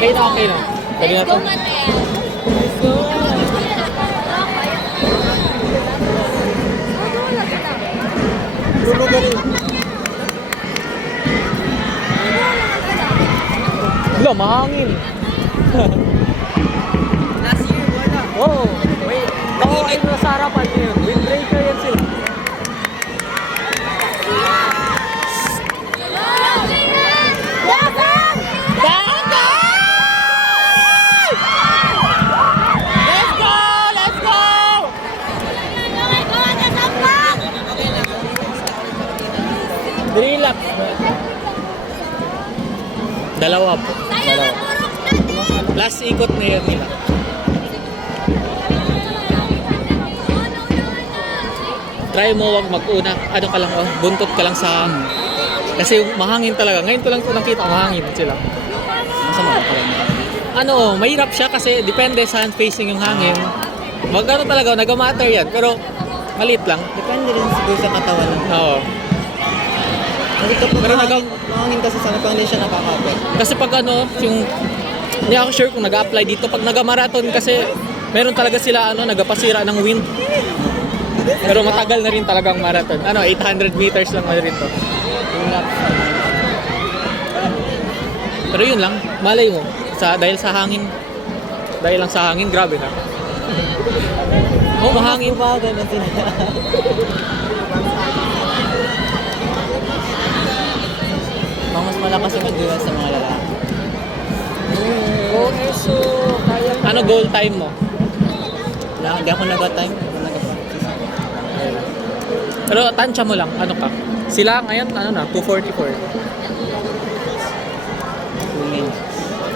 Okay na, okay na. Pwede na Let's go, to. Manuel. Let's go. Wala, mahangin. Last year, wala. Oo. May ay sa harapan yun. Windbreaker yan sila. Let's go! Let's go! Three laps. Dalawa po. Dalawa. Last ikot na yun nila. Try mo wag mag-una. Ano ka lang, oh, buntot ka lang sa... Kasi mahangin talaga. Ngayon ko lang ito nakita, mahangin sila. Masama ka pala. Ano, mahirap siya kasi depende saan facing yung hangin. Magkano talaga, nag-matter yan. Pero maliit lang. Depende rin siguro sa katawan. Oo. Kasi kapag Pero mahangin kasi sa katawan din siya nakakapit. Kasi pag ano, yung... Hindi ako sure kung nag-apply dito. Pag nag-marathon kasi meron talaga sila ano, nagpasira ng wind. Pero matagal na rin talagang marathon. Ano, 800 meters lang na rin to. Pero yun lang, malay mo. Dahil sa hangin. Dahil lang sa hangin, grabe na. Oh, mahangin. Umaga na sila. Mas malakas yung endurance sa mga lalaki. Okay, so kaya. Ano goal time mo? Wala, hindi ako nag-time. Nag-practice. Pero tansya mo lang, ano ka? Sila ngayon, ano na, 2:44. 2 minutes.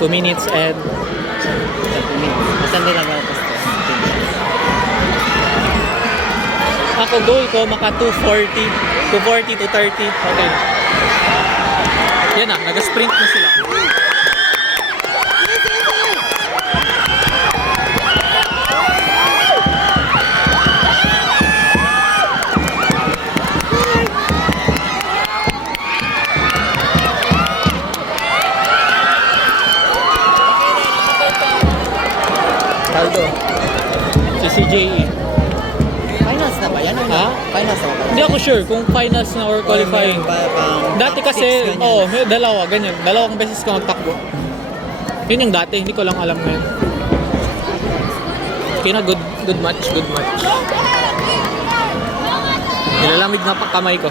2 minutes and 2 minutes. Basta hindi lang ako ako goal ko maka 2:40. 2:40 to 30. Okay. Yan na, nag-sprint na sila. Aldo. Si CJE. Finals na ba yan? Ha? Finals na ba? Hindi ako sure kung finals na or qualifying. Dati kasi, may dalawa, ganyan. Dalawang beses ko magtakbo. Yun yung dati, hindi ko lang alam ngayon. Kaya na, good match, good match. Nilalamig na pa kamay ko.